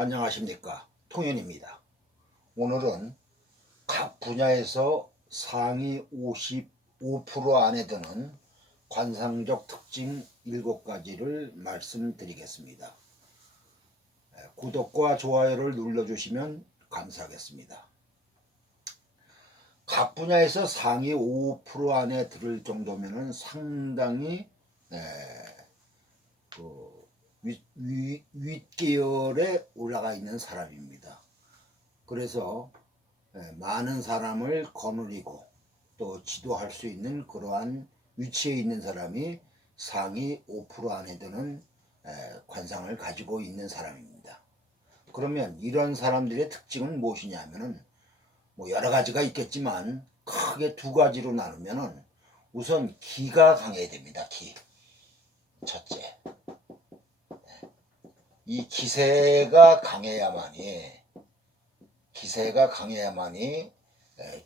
안녕하십니까, 통연입니다. 오늘은 각 분야에서 상위 55% 안에 드는 관상적 특징 7가지를 말씀드리겠습니다. 구독과 좋아요를 눌러주시면 감사하겠습니다. 각 분야에서 상위 5% 안에 들을 정도면 상당히 윗계열에 올라가 있는 사람입니다. 그래서 많은 사람을 거느리고 또 지도할 수 있는 그러한 위치에 있는 사람이 상위 5% 안에 드는 관상을 가지고 있는 사람입니다. 그러면 이런 사람들의 특징은 무엇이냐면은 여러 가지가 있겠지만 크게 두 가지로 나누면은 우선 기가 강해야 됩니다. 기. 첫째. 이 기세가 강해야만이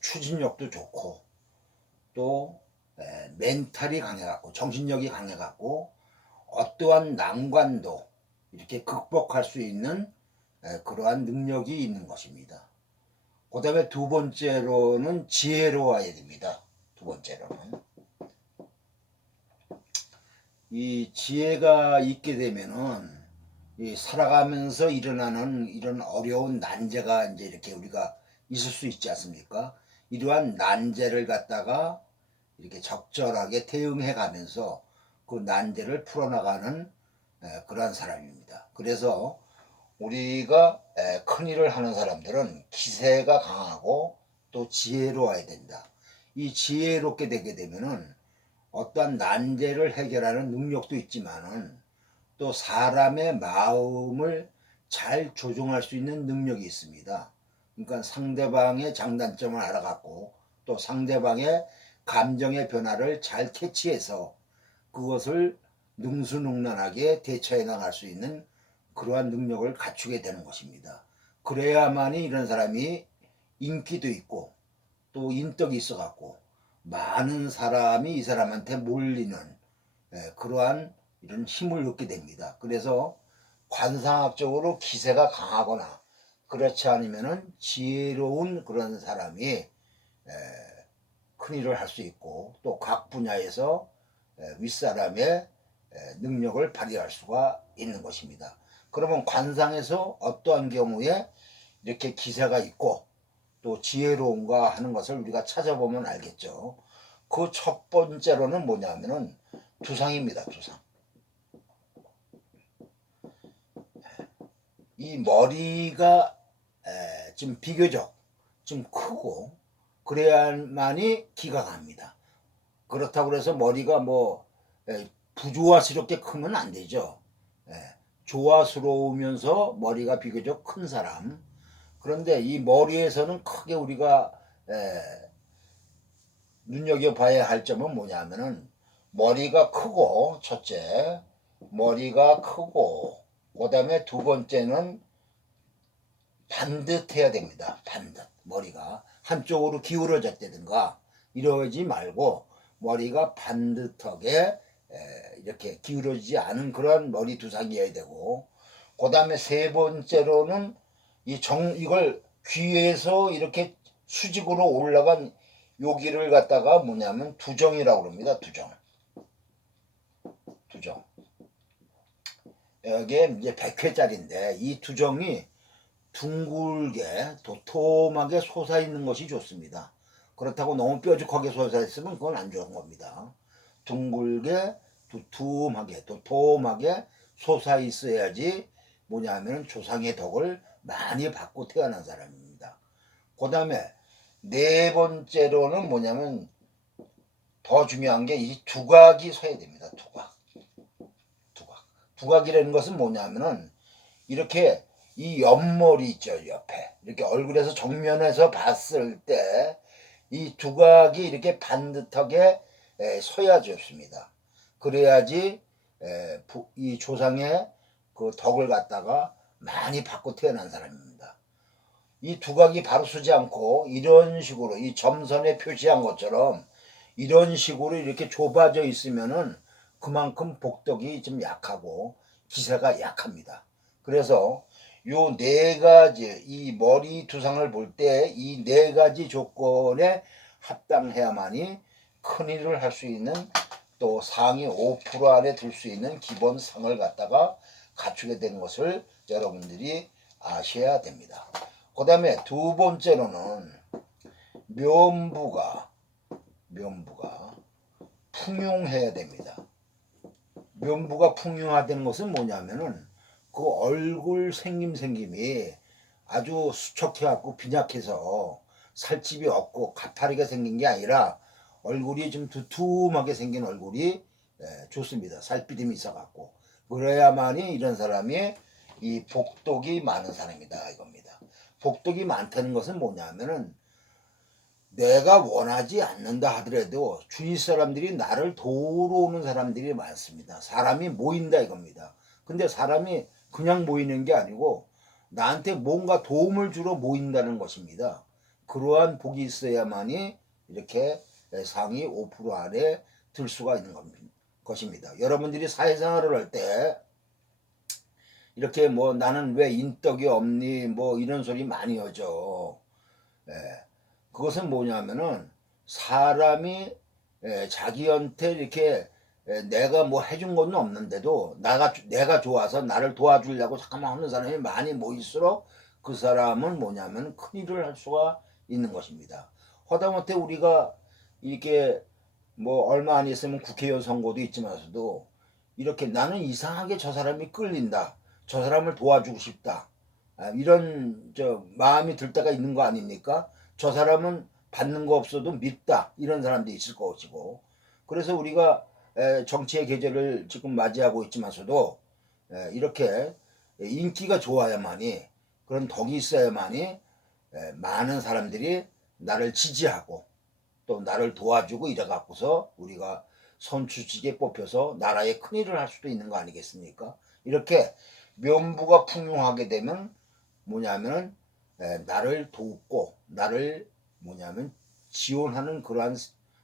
추진력도 좋고 또 멘탈이 강해갖고 정신력이 강해갖고 어떠한 난관도 이렇게 극복할 수 있는 그러한 능력이 있는 것입니다. 그 다음에 두 번째로는 지혜로워야 됩니다. 두 번째로는 이 지혜가 있게 되면은 이 살아가면서 일어나는 이런 어려운 난제가 이제 이렇게 우리가 있을 수 있지 않습니까? 이러한 난제를 갖다가 이렇게 적절하게 대응해 가면서 그 난제를 풀어나가는 그러한 사람입니다. 그래서 우리가 큰 일을 하는 사람들은 기세가 강하고 또 지혜로워야 된다. 이 지혜롭게 되게 되면은 어떠한 난제를 해결하는 능력도 있지만은 또 사람의 마음을 잘 조종할 수 있는 능력이 있습니다. 그러니까 상대방의 장단점을 알아갖고 또 상대방의 감정의 변화를 잘 캐치해서 그것을 능수능란하게 대처해 나갈 수 있는 그러한 능력을 갖추게 되는 것입니다. 그래야만이 이런 사람이 인기도 있고 또 인덕이 있어갖고 많은 사람이 이 사람한테 몰리는 그러한 이런 힘을 얻게 됩니다. 그래서 관상학적으로 기세가 강하거나 그렇지 않으면은 지혜로운 그런 사람이 큰 일을 할 수 있고 또 각 분야에서 윗사람의 능력을 발휘할 수가 있는 것입니다. 그러면 관상에서 어떠한 경우에 이렇게 기세가 있고 또 지혜로운가 하는 것을 우리가 찾아보면 알겠죠. 그 첫 번째로는 뭐냐면은 두상입니다. 두상. 이 머리가 좀 비교적 좀 크고 그래야만이 기가 갑니다. 그렇다고 해서 머리가 부조화스럽게 크면 안 되죠. 조화스러우면서 머리가 비교적 큰 사람. 그런데 이 머리에서는 크게 우리가 눈여겨봐야 할 점은 뭐냐면은 머리가 크고 첫째 머리가 크고 그 다음에 두 번째는 반듯해야 됩니다. 반듯. 머리가 한쪽으로 기울어졌다든가 이러지 말고 머리가 반듯하게 이렇게 기울어지지 않은 그런 머리 두상이어야 되고 그 다음에 세 번째로는 이걸 귀에서 이렇게 수직으로 올라간 여기를 갖다가 뭐냐면 두정이라고 그럽니다. 두정. 여기에 이제 100회짜리인데 이 두정이 둥글게 도톰하게 솟아있는 것이 좋습니다. 그렇다고 너무 뾰족하게 솟아있으면 그건 안 좋은 겁니다. 둥글게 두툼하게 도톰하게 솟아있어야지 뭐냐면 조상의 덕을 많이 받고 태어난 사람입니다. 그 다음에 네 번째로는 뭐냐면 더 중요한 게 이 두각이 서야 됩니다. 두각이라는 것은 뭐냐면은 이렇게 이 옆머리 있죠. 옆에 이렇게 얼굴에서 정면에서 봤을 때 이 두각이 이렇게 반듯하게 서야 좋습니다. 그래야지 이 조상의 그 덕을 갖다가 많이 받고 태어난 사람입니다. 이 두각이 바로 서지 않고 이런 식으로 이 점선에 표시한 것처럼 이런 식으로 이렇게 좁아져 있으면은 그만큼 복덕이 좀 약하고 기세가 약합니다. 그래서 요 네 가지 이 머리 두상을 볼 때 이 네 가지 조건에 합당해야만이 큰일을 할 수 있는 또 상위 5% 안에 들 수 있는 기본 상을 갖다가 갖추게 된 것을 여러분들이 아셔야 됩니다. 그 다음에 두 번째로는 면부가 풍요해야 됩니다. 면부가 풍요하다는 것은 뭐냐면은 그 얼굴 생김이 아주 수척해갖고 빈약해서 살집이 없고 가파리가 생긴 게 아니라 얼굴이 좀 두툼하게 생긴 얼굴이 좋습니다. 살피듬이 있어갖고 그래야만이 이런 사람이 이 복덕이 많은 사람이다 이겁니다. 복덕이 많다는 것은 뭐냐면은 내가 원하지 않는다 하더라도 주위 사람들이 나를 도우러 오는 사람들이 많습니다. 사람이 모인다 이겁니다. 근데 사람이 그냥 모이는 게 아니고 나한테 뭔가 도움을 주러 모인다는 것입니다. 그러한 복이 있어야만이 이렇게 상위 5% 안에 들 수가 있는 것입니다. 여러분들이 사회생활을 할 때 이렇게 뭐 나는 왜 인덕이 없니 뭐 이런 소리 많이 하죠. 그것은 뭐냐면은 사람이 자기한테 이렇게 내가 뭐 해준 건 없는데도 내가 좋아서 나를 도와주려고 잠깐만 하는 사람이 많이 모일수록 그 사람은 뭐냐면 큰일을 할 수가 있는 것입니다. 하다못해 우리가 이렇게 뭐 얼마 안 있으면 국회의원 선거도 있지만서도 이렇게 나는 이상하게 저 사람이 끌린다. 저 사람을 도와주고 싶다. 이런 마음이 들 때가 있는 거 아닙니까? 저 사람은 받는 거 없어도 밉다. 이런 사람도 있을 것이고. 그래서 우리가 정치의 계절을 지금 맞이하고 있지만서도 이렇게 인기가 좋아야만이 그런 덕이 있어야만이 많은 사람들이 나를 지지하고 또 나를 도와주고 이래 갖고서 우리가 선출직에 뽑혀서 나라에 큰일을 할 수도 있는 거 아니겠습니까? 이렇게 면부가 풍요하게 되면 뭐냐면은 나를 돕고 나를 뭐냐면 지원하는 그러한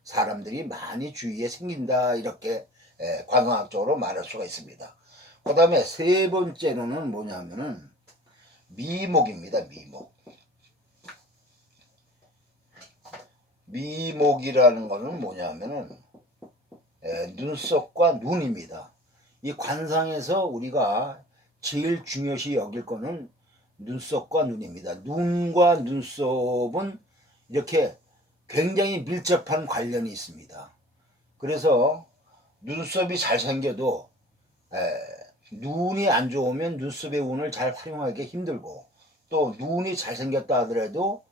사람들이 많이 주위에 생긴다 이렇게 관광학적으로 말할 수가 있습니다. 그 다음에 세 번째로는 뭐냐면은 미목입니다. 미목이라는 거는 뭐냐면은 눈썹과 눈입니다. 이 관상에서 우리가 제일 중요시 여길 거는 눈썹과 눈입니다. 눈과 눈썹은 이렇게 굉장히 밀접한 관련이 있습니다. 그래서 눈썹이 잘생겨도 눈이 안 좋으면 눈썹의 운을 잘 활용하기 힘들고 또 눈이 잘생겼다 하더라도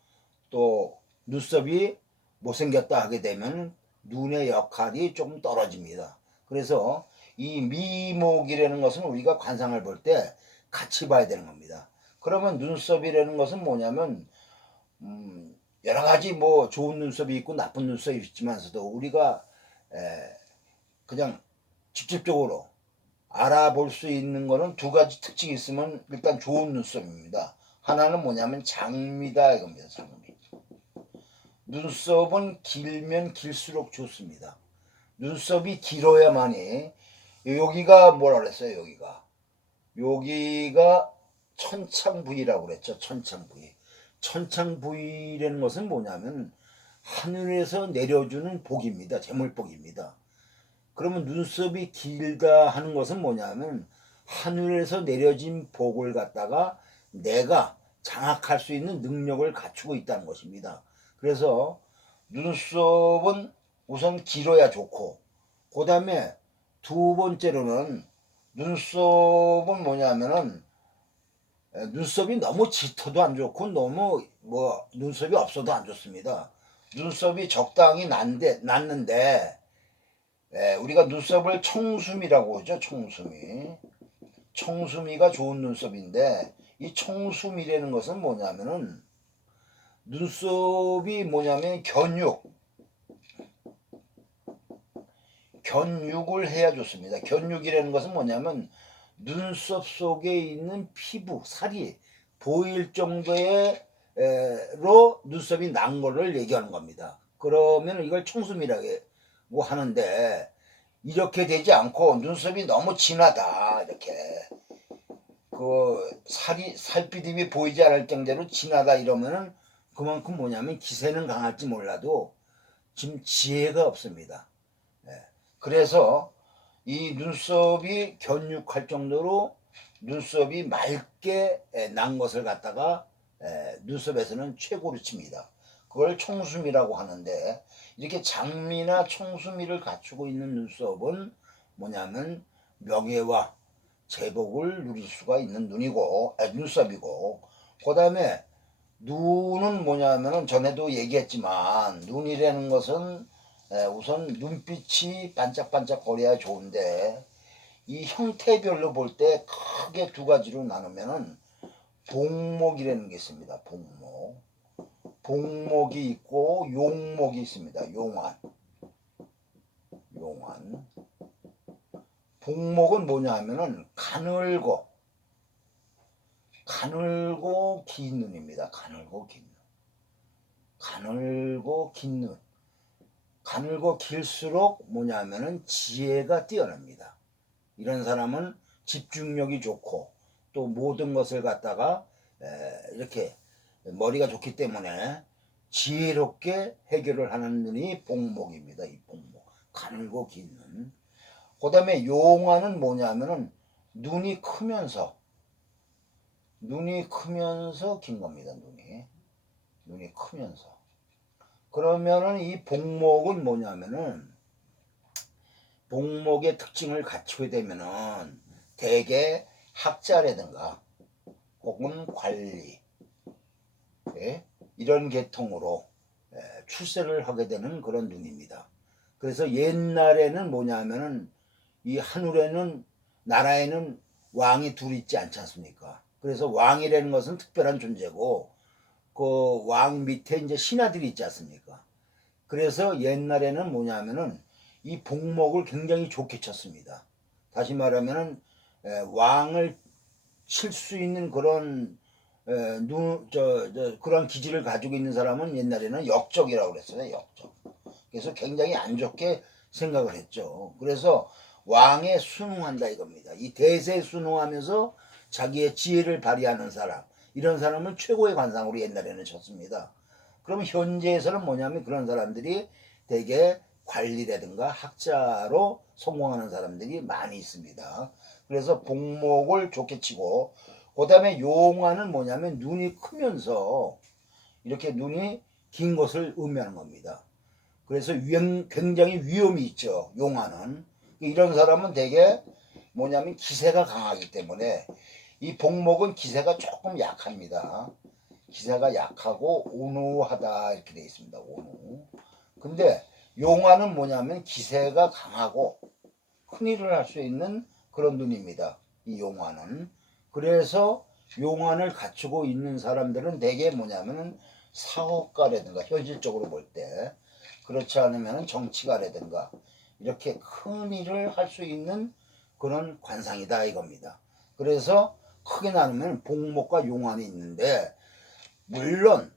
또 눈썹이 못생겼다 하게 되면 눈의 역할이 좀 떨어집니다. 그래서 이 미목이라는 것은 우리가 관상을 볼 때 같이 봐야 되는 겁니다. 그러면 눈썹이라는 것은 뭐냐면 여러 가지 뭐 좋은 눈썹이 있고 나쁜 눈썹이 있지만서도 우리가 그냥 직접적으로 알아볼 수 있는 거는 두 가지 특징이 있으면 일단 좋은 눈썹입니다. 하나는 뭐냐면 장미다 이겁니다. 장미. 눈썹은 길면 길수록 좋습니다. 눈썹이 길어야만이 여기가 뭐라 그랬어요? 여기가 천창부위라고 그랬죠. 천창부위. 천창부위라는 것은 뭐냐면 하늘에서 내려주는 복입니다. 재물복입니다. 그러면 눈썹이 길다 하는 것은 뭐냐면 하늘에서 내려진 복을 갖다가 내가 장악할 수 있는 능력을 갖추고 있다는 것입니다. 그래서 눈썹은 우선 길어야 좋고 그 다음에 두 번째로는 눈썹은 뭐냐면은 눈썹이 너무 짙어도 안 좋고 너무 뭐 눈썹이 없어도 안 좋습니다. 눈썹이 적당히 났는데 우리가 눈썹을 청수미라고 하죠. 청수미가 좋은 눈썹인데 이 청수미라는 것은 뭐냐면은 눈썹이 뭐냐면 견육을 해야 좋습니다. 견육이라는 것은 뭐냐면 눈썹 속에 있는 피부, 살이 보일 정도의 로 눈썹이 난 거를 얘기하는 겁니다. 그러면 이걸 청수미라고 하는데 이렇게 되지 않고 눈썹이 너무 진하다 이렇게 그 살피dim이 보이지 않을 정도로 진하다 이러면은 그만큼 뭐냐면 기세는 강할지 몰라도 지금 지혜가 없습니다. 예. 그래서 이 눈썹이 견육할 정도로 눈썹이 맑게 난 것을 갖다가 눈썹에서는 최고로 칩니다. 그걸 청수미라고 하는데, 이렇게 장미나 청수미를 갖추고 있는 눈썹은 뭐냐면 명예와 제복을 누릴 수가 있는 눈썹이고, 그 다음에 눈은 뭐냐면은 전에도 얘기했지만, 눈이라는 것은 우선 눈빛이 반짝반짝 거려야 좋은데, 이 형태별로 볼 때 크게 두 가지로 나누면은 복목이라는 게 있습니다. 복목이 있고 용목이 있습니다. 용안. 복목은 뭐냐 하면은 가늘고 긴 눈입니다. 가늘고 긴 눈. 가늘고 길수록 뭐냐 하면은 지혜가 뛰어납니다. 이런 사람은 집중력이 좋고 또 모든 것을 갖다가 이렇게 머리가 좋기 때문에 지혜롭게 해결을 하는 눈이 복목입니다. 이 복목. 가늘고 긴 눈. 그 다음에 용화는 뭐냐면은 눈이 크면서 긴 겁니다. 눈이 크면서. 그러면은 이 복목은 뭐냐면은, 복목의 특징을 갖추게 되면은 대개 학자라든가 혹은 관리, 이런 계통으로 출세를 하게 되는 그런 눈입니다. 그래서 옛날에는 뭐냐면은 이 하늘에는, 나라에는 왕이 둘 있지 않지 않습니까? 그래서 왕이라는 것은 특별한 존재고, 그 왕 밑에 이제 신하들이 있지 않습니까? 그래서 옛날에는 뭐냐면은 이 복목을 굉장히 좋게 쳤습니다. 다시 말하면은 왕을 칠 수 있는 그런 그런 기질을 가지고 있는 사람은 옛날에는 역적이라고 그랬어요. 역적. 그래서 굉장히 안 좋게 생각을 했죠. 그래서 왕에 순응한다 이겁니다. 이 대세에 순응하면서 자기의 지혜를 발휘하는 사람, 이런 사람을 최고의 관상으로 옛날에는 쳤습니다. 그럼 현재에서는 뭐냐면 그런 사람들이 대개 관리라든가 학자로 성공하는 사람들이 많이 있습니다. 그래서 복목을 좋게 치고, 그 다음에 용화는 뭐냐면 눈이 크면서 이렇게 눈이 긴 것을 의미하는 겁니다. 그래서 굉장히 위험이 있죠. 용화는. 이런 사람은 대개 뭐냐면 기세가 강하기 때문에, 이 복목은 기세가 조금 약합니다. 기세가 약하고 온후하다 이렇게 되어 있습니다. 온후. 근데 용화는 뭐냐면 기세가 강하고 큰 일을 할 수 있는 그런 눈입니다. 이 용화는. 그래서 용화를 갖추고 있는 사람들은 대개 뭐냐면은 사업가라든가 현실적으로 볼 때, 그렇지 않으면 정치가라든가 이렇게 큰 일을 할 수 있는 그런 관상이다 이겁니다. 그래서 크게 나누면 복목과 용환이 있는데, 물론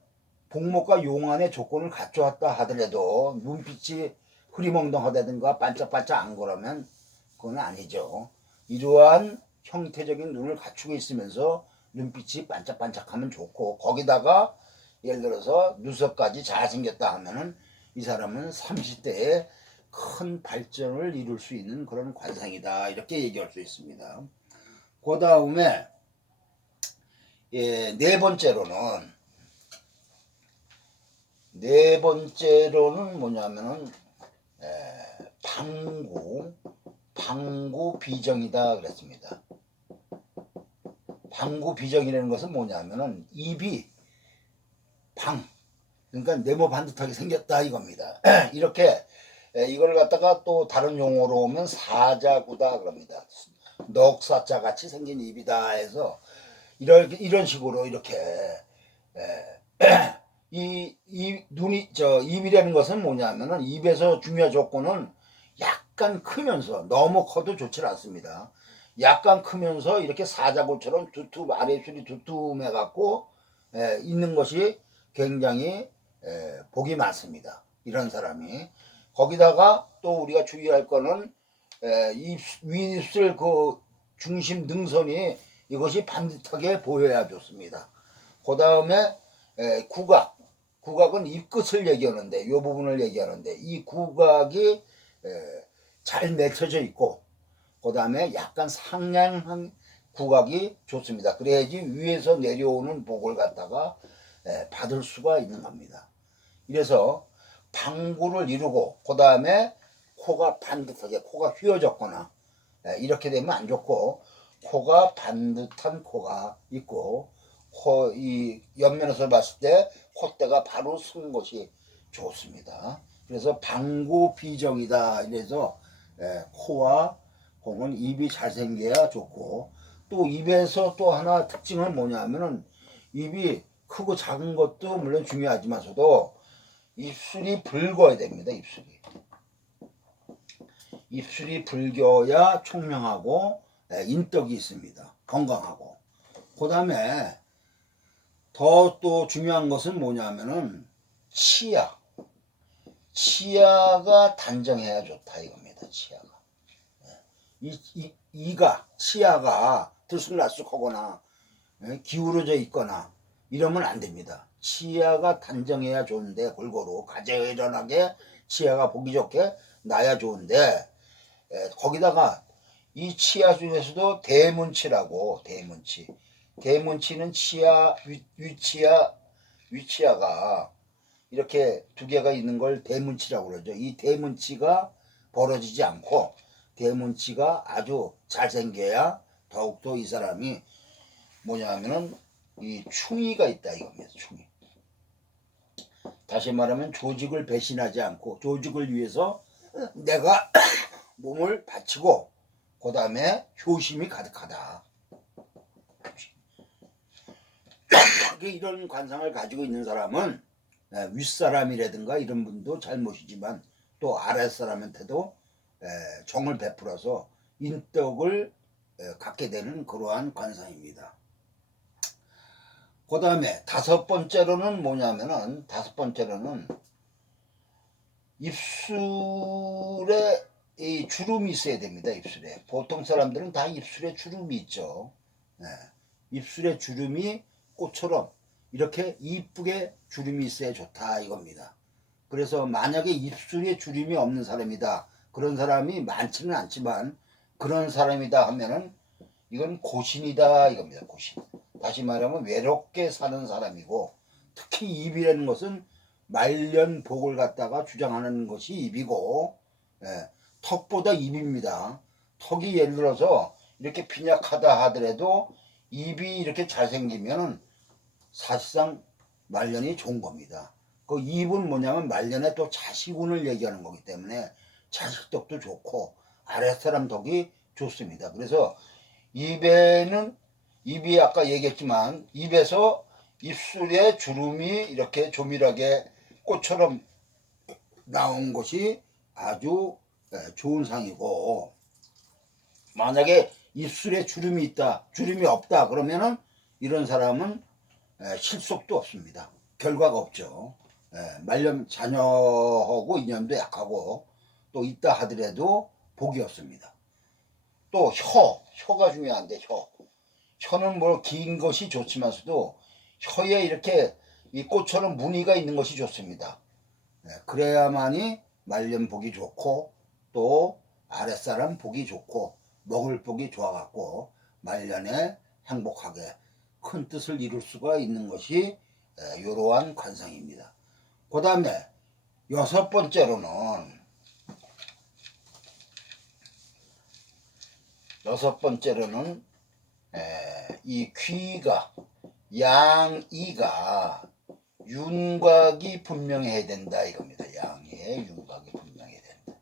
복목과 용환의 조건을 갖춰왔다 하더라도 눈빛이 흐리멍덩하다든가 반짝반짝 안 그러면 그건 아니죠. 이러한 형태적인 눈을 갖추고 있으면서 눈빛이 반짝반짝하면 좋고, 거기다가 예를 들어서 눈썹까지 잘생겼다 하면은 이 사람은 30대에 큰 발전을 이룰 수 있는 그런 관상이다 이렇게 얘기할 수 있습니다. 그 다음에 네 번째로는 뭐냐면은 방구 비정이다 그랬습니다. 방구 비정이라는 것은 뭐냐면은 입이 그러니까 네모 반듯하게 생겼다 이겁니다. 이렇게 이걸 갖다가 또 다른 용어로 오면 사자구다 그럽니다. 넉사자 같이 생긴 입이다 해서 이런 식으로 이렇게 이 입이라는 것은 뭐냐면은, 입에서 중요한 조건은 약간 크면서, 너무 커도 좋지 않습니다. 약간 크면서 이렇게 사자골처럼 아래줄이 두툼해 갖고 있는 것이 굉장히 복이 많습니다. 이런 사람이. 거기다가 또 우리가 주의할 거는 윗입술 그 중심 능선이 이것이 반듯하게 보여야 좋습니다. 그 다음에 국악. 국악은 입끝을 얘기하는데 이 부분을 얘기하는데 이 국악이 잘 맺혀져 있고 그 다음에 약간 상냥한 국악이 좋습니다. 그래야지 위에서 내려오는 복을 갖다가 받을 수가 있는 겁니다. 이래서 방구를 이루고 그 다음에 코가 반듯하게 코가 휘어졌거나 이렇게 되면 안 좋고 코가 반듯한 코가 있고 코 이 옆면에서 봤을 때 콧대가 바로 쓴 것이 좋습니다. 그래서 방구 비정이다. 이래서 코와 혹은 입이 잘생겨야 좋고 또 입에서 또 하나 특징은 뭐냐면은 입이 크고 작은 것도 물론 중요하지만서도 입술이 붉어야 됩니다. 입술이 붉어야 총명하고 인덕이 있습니다. 건강하고. 그 다음에 더 또 중요한 것은 뭐냐면은 치아. 치아가 단정해야 좋다 이겁니다. 치아가. 치아가 들쑥날쑥하거나 기울어져 있거나 이러면 안 됩니다. 치아가 단정해야 좋은데 골고루 가지런하게 치아가 보기 좋게 나야 좋은데 거기다가 이 치아 중에서도 대문치라고 대문치는 치아 위치아가 이렇게 두 개가 있는 걸 대문치라고 그러죠. 이 대문치가 벌어지지 않고 대문치가 아주 잘생겨야 더욱더 이 사람이 뭐냐면은 이 충의가 있다 이겁니다. 충의. 다시 말하면 조직을 배신하지 않고 조직을 위해서 내가 몸을 바치고 그 다음에 효심이 가득하다. 이런 관상을 가지고 있는 사람은 윗사람이라든가 이런 분도 잘 모시지만 또 아랫사람한테도 정을 베풀어서 인덕을 갖게 되는 그러한 관상입니다. 그 다음에 다섯 번째로는 뭐냐면은 입술에 이 주름이 있어야 됩니다. 입술에 보통 사람들은 다 입술에 주름이 있죠. 입술에 주름이 꽃처럼 이렇게 이쁘게 주름이 있어야 좋다 이겁니다. 그래서 만약에 입술에 주름이 없는 사람이다, 그런 사람이 많지는 않지만 그런 사람이다 하면은 이건 고신이다 이겁니다. 고신. 다시 말하면 외롭게 사는 사람이고 특히 입이라는 것은 말년복을 갖다가 주장하는 것이 입이고 턱보다 입입니다. 턱이 예를 들어서 이렇게 빈약하다 하더라도 입이 이렇게 잘생기면은 사실상 말년이 좋은 겁니다. 그 입은 뭐냐면 말년에 또 자식운을 얘기하는 거기 때문에 자식덕도 좋고 아랫사람 덕이 좋습니다. 그래서 입이 아까 얘기했지만 입에서 입술에 주름이 이렇게 조밀하게 꽃처럼 나온 것이 아주 좋은 상이고 만약에 입술에 주름이 있다, 주름이 없다 그러면은 이런 사람은 실속도 없습니다. 결과가 없죠. 말년 자녀하고 인연도 약하고 또 있다 하더라도 복이 없습니다. 또 혀가 중요한데 혀는 뭐 긴 것이 좋지만서도 혀에 이렇게 이 꽃처럼 무늬가 있는 것이 좋습니다. 그래야만이 말년 복이 좋고 또 아랫사람 복이 좋고 먹을 복이 좋아갖고 말년에 행복하게 큰 뜻을 이룰 수가 있는 것이 이러한 관상입니다. 그 다음에 여섯 번째로는 이 귀가 양이가 윤곽이 분명해야 된다 이겁니다. 양의 윤곽이 분명해야 된다.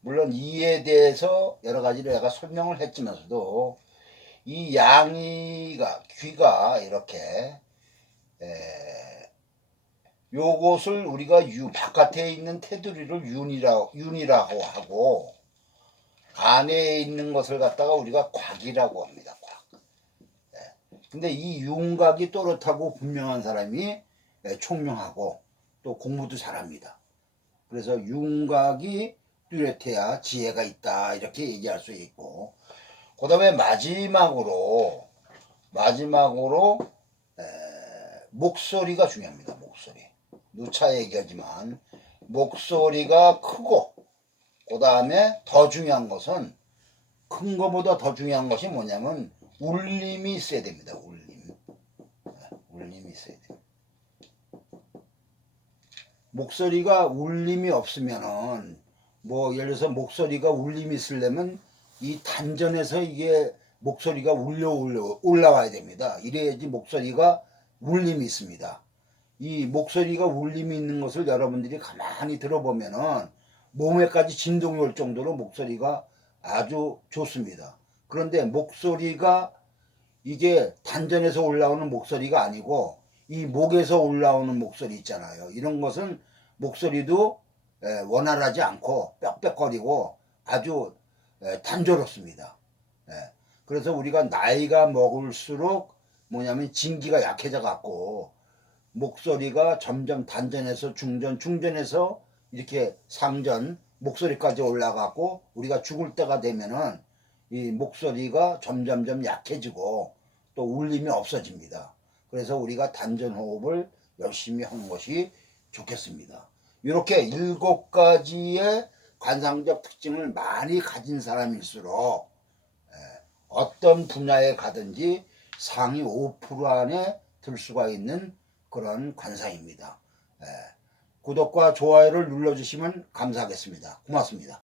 물론 이에 대해서 여러 가지를 내가 설명을 했지만서도 이 양이가 귀가 이렇게 요것을 우리가 바깥에 있는 테두리를 윤이라고 하고 안에 있는 것을 갖다가 우리가 곽이라고 합니다. 곽. 근데 이 윤곽이 또렷하고 분명한 사람이 총명하고 또 공부도 잘합니다. 그래서 윤곽이 뚜렷해야 지혜가 있다 이렇게 얘기할 수 있고 그 다음에 마지막으로 마지막으로 목소리가 중요합니다. 목소리. 누차 얘기하지만 목소리가 크고, 그 다음에 더 중요한 것은, 큰 것보다 더 중요한 것이 뭐냐면 울림이 있어야 됩니다. 울림이 있어야 돼요. 목소리가 울림이 없으면은, 뭐 예를 들어서 목소리가 울림이 있으려면 이 단전에서 이게 목소리가 올라와야 됩니다. 이래야지 목소리가 울림이 있습니다. 이 목소리가 울림이 있는 것을 여러분들이 가만히 들어보면은 몸에까지 진동이 올 정도로 목소리가 아주 좋습니다. 그런데 목소리가 이게 단전에서 올라오는 목소리가 아니고 이 목에서 올라오는 목소리 있잖아요. 이런 것은 목소리도 원활하지 않고 빽빽거리고 아주 단조롭습니다. 그래서 우리가 나이가 먹을수록 뭐냐면 진기가 약해져 갖고 목소리가 점점 단전에서 중전, 중전에서 이렇게 상전, 목소리까지 올라가고 우리가 죽을 때가 되면은 이 목소리가 점점점 약해지고 또 울림이 없어집니다. 그래서 우리가 단전 호흡을 열심히 하는 것이 좋겠습니다. 이렇게 7가지의 관상적 특징을 많이 가진 사람일수록 어떤 분야에 가든지 상위 5% 안에 들 수가 있는 그런 관상입니다. 구독과 좋아요를 눌러주시면 감사하겠습니다. 고맙습니다.